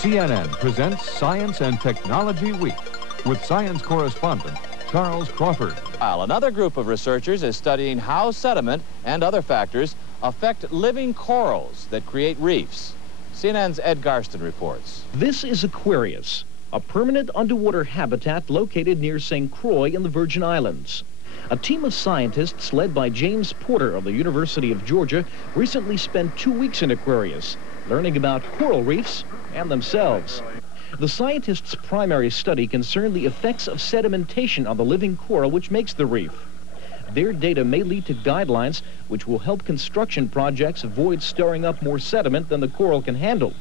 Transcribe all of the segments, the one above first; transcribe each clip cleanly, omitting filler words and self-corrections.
CNN presents Science and Technology Week with science correspondent Charles Crawford. While another group of researchers is studying how sediment and other factors affect living corals that create reefs. CNN's Ed Garston reports. This is Aquarius, a permanent underwater habitat located near St. Croix in the Virgin Islands. A team of scientists led by James Porter of the University of Georgia recently spent 2 weeks in Aquarius, learning about coral reefs and themselves. The scientists' primary study concerned the effects of sedimentation on the living coral which makes the reef. Their data may lead to guidelines which will help construction projects avoid storing up more sediment than the coral can handle.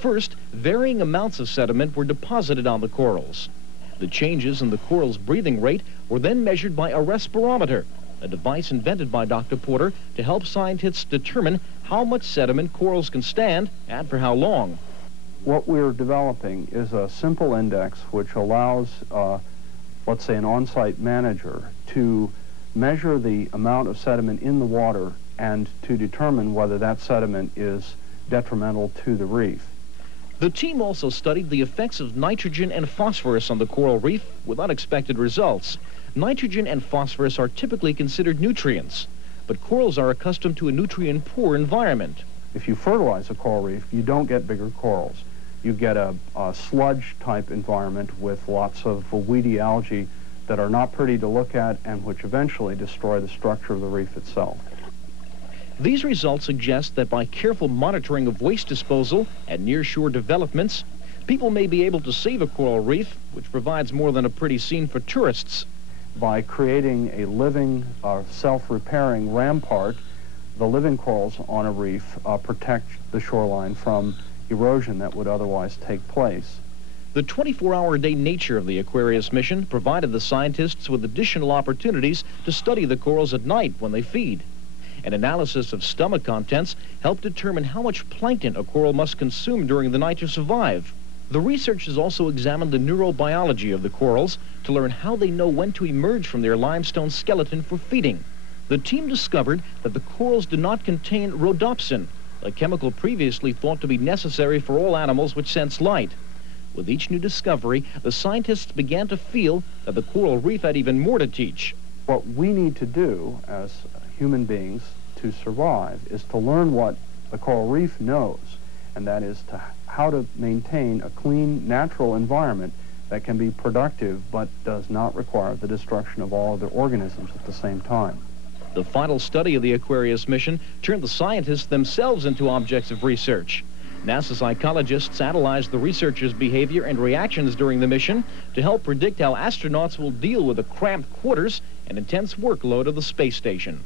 First, varying amounts of sediment were deposited on the corals. The changes in the coral's breathing rate were then measured by a respirometer, a device invented by Dr. Porter to help scientists determine how much sediment corals can stand and for how long. What we're developing is a simple index which allows, let's say, an on-site manager to measure the amount of sediment in the water and to determine whether that sediment is detrimental to the reef. The team also studied the effects of nitrogen and phosphorus on the coral reef with unexpected results. Nitrogen and phosphorus are typically considered nutrients, but corals are accustomed to a nutrient-poor environment. If you fertilize a coral reef, you don't get bigger corals. You get a sludge-type environment with lots of weedy algae that are not pretty to look at and which eventually destroy the structure of the reef itself. These results suggest that by careful monitoring of waste disposal and near-shore developments, people may be able to save a coral reef, which provides more than a pretty scene for tourists. By creating a living, self-repairing rampart, the living corals on a reef protect the shoreline from erosion that would otherwise take place. The 24-hour-a-day nature of the Aquarius mission provided the scientists with additional opportunities to study the corals at night when they feed. An analysis of stomach contents helped determine how much plankton a coral must consume during the night to survive. The researchers also examined the neurobiology of the corals to learn how they know when to emerge from their limestone skeleton for feeding. The team discovered that the corals do not contain rhodopsin, a chemical previously thought to be necessary for all animals which sense light. With each new discovery, the scientists began to feel that the coral reef had even more to teach. What we need to do as human beings to survive is to learn what the coral reef knows, and that is how to maintain a clean, natural environment that can be productive but does not require the destruction of all other organisms at the same time. The final study of the Aquarius mission turned the scientists themselves into objects of research. NASA psychologists analyzed the researchers' behavior and reactions during the mission to help predict how astronauts will deal with the cramped quarters and intense workload of the space station.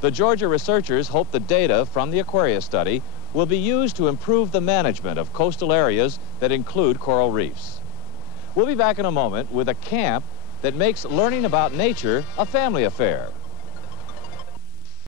The Georgia researchers hope the data from the Aquarius study will be used to improve the management of coastal areas that include coral reefs. We'll be back in a moment with a camp that makes learning about nature a family affair.